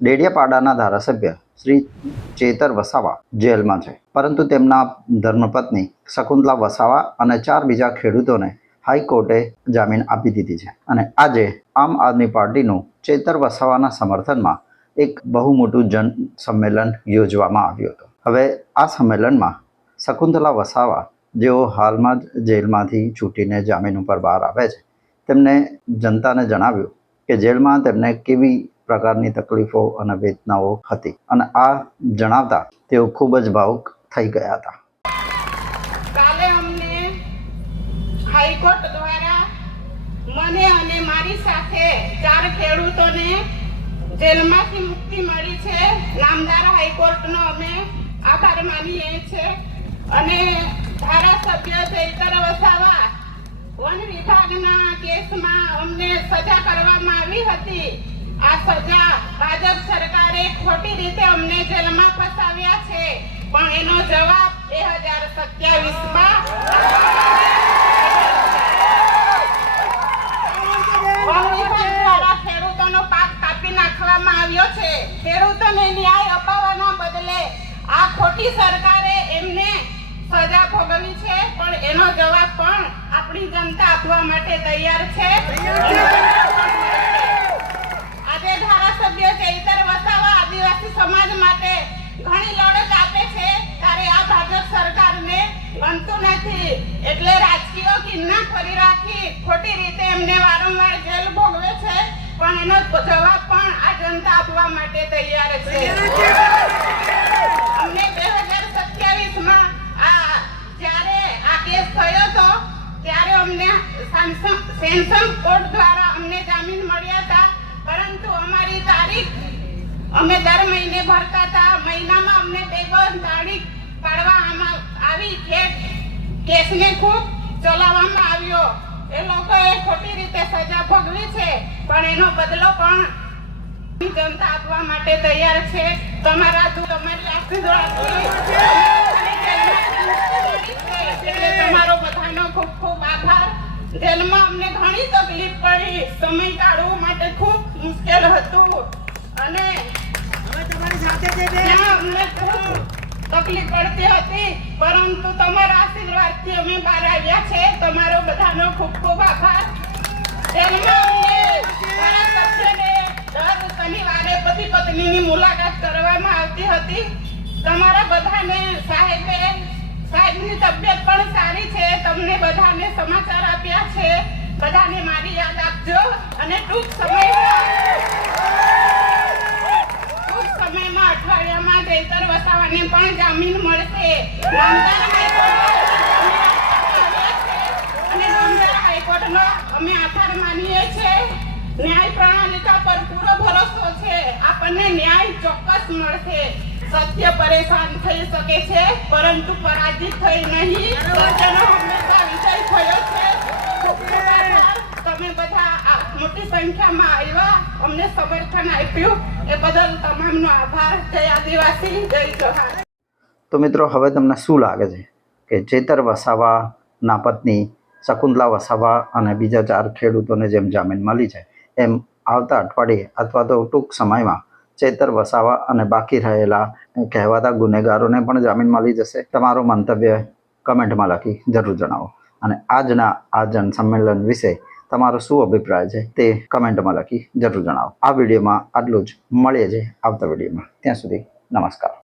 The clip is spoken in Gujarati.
ડેડિયાપાડાના ધારાસભ્ય શ્રી ચેતર વસાવા જેલમાં છે, પરંતુ તેમના ધર્મપત્ની શકુંતલા વસાવા અને 4 બીજા ખેડૂતોને હાઈકોર્ટે જામીન આપી દીધી છે. અને આજે આમ આદમી પાર્ટીનું ચેતર વસાવાના સમર્થનમાં એક બહુ મોટું જન સંમેલન યોજવામાં આવ્યું હતું. હવે આ સંમેલનમાં શકુંતલા વસાવા, જેઓ હાલમાં જ જેલમાંથી છૂટીને જામીન ઉપર બહાર આવ્યા છે, તેમને જનતાને જણાવ્યું કે જેલમાં તેમને કેવી પ્રકારની તકલીફો અને વેદનાઓ હતી, અને આ જણાવતા તેઓ ખૂબ જ ભાવુક થઈ ગયા હતા. કાલે અમને હાઈકોર્ટ દ્વારા મને અને મારી સાથે 4 ખેડૂતોને જેલમાંથી મુક્તિ મળી છે. નામદાર હાઈકોર્ટનો અમે આભાર માનીએ છીએ. અને ધારાસભ્ય ચૈતર વસાવા વન વિભાગના કેસમાં અમને સજા કરવામાં આવી હતી. આ સજા ભાજપ સરકારે ખોટી રીતે અમને જેલમાં ફસાવ્યા છે, પણ એનો જવાબ 2027માં ખેડૂતોનો પાક કાપી નાખવામાં આવ્યો છે. ખેડૂતોને ન્યાય અપાવવાના બદલે આ ખોટી સરકારે એમને સજા ભોગવી છે, પણ એનો જવાબ પણ આપણી જનતા આપવા માટે તૈયાર છે. આજે ધારાસભ્ય ચૈતર વસાવા આદિવાસી સમાજ માટે ઘણી લડત આપે છે, ત્યારે આ ભાજપ સરકારને ગમતું નથી, એટલે રાજકીય કિન્નાખોરી રાખી ખોટી રીતે એમને વારંવાર જેલ ભોગવે છે, પણ એનો જવાબ પણ આ જનતા આપવા માટે તૈયાર છે. અમને 2027માં જ્યારે આ કેસ થયો હતો ત્યારે અમને સેન્સમ કોર્ટ દ્વારા અમને જામીન મળ્યા હતા, પરંતુ અમારી તારીખ અમે દર મહિને ભરતા હતા. મહિનામાં અમને 2 તારીખ પાડવામાં આવી. કેસને ખૂબ ચલાવવામાં આવ્યો. એ લોકોએ ખોટી રીતે સજા ભોગવી છે, પણ એનો બદલો પણ જનતા આપવા માટે તૈયાર છે. તમારી એટલે તમારો બધાનો ખૂબ ખૂબ આભાર. જેલમાં અમને ઘણી તકલીફ પડી, સમય કાઢવા માટે ખૂબ મુશ્કેલ હતું, અને તમારી સાથે અમને ખૂબ તકલીફ પડતી હતી, પરંતુ તમારા આશીર્વાદથી અમે બહાર આવ્યા છે. તમારો બધાનો ખૂબ ખૂબ આભાર. જેલમાં અમને ધારાસભ્યને દર શનિવારે પતિ પત્નીની મુલાકાત કરવામાં આવતી હતી. તમારા બધાને સાહેબની તબિયત પણ સારી છે. તમને બધાને સમાચાર આપ્યા છે. બધાને મારી યાદ આપજો, અને ટૂંક સમયમાં અઠવાડિયામાં ચૈતર વસાવાને પણ જામીન મળશે. નામદાર હાઈકોર્ટનો અમે આભાર માનીએ છીએ. ન્યાય પ્રણાલિકા પર પૂરો ભરોસો છે. આપણને ન્યાય ચોક્કસ મળશે. સત્ય પરેશાન થઈ શકે છે, પરંતુ પરાજિત થઈ નહીં. સત્યનો હંમેશા વિજય થયો છે. તમે બધા મોટી સંખ્યામાં આવ્યા, અમને સમર્થન આપ્યું, એ બદલ તમામનો આભાર. જય આદિવાસી, જય જોહાર. તો મિત્રો, હવે તમને શું લાગે છે કે ચેતર વસાવાના પત્ની શકુંતલા વસાવા અને બીજા 4 ખેડૂતોને જેમ જામીન મળી છે, એમ આવતા અઠવાડિયે અથવા તો ટૂંક સમયમાં ચેતર વસાવા અને બાકી રહેલા કહેવાતા ગુનેગારોને પણ જામીન મળી જશે? તમારો મંતવ્ય કમેન્ટમાં લખી જરૂર જણાવો. અને આજના આ જનસંમેલન વિશે તમારો શું અભિપ્રાય છે તે કમેન્ટમાં લખી જરૂર જણાવો. આ વિડીયોમાં આટલું જ. મળીએ છીએ આવતા વિડીયોમાં. ત્યાં સુધી નમસ્કાર.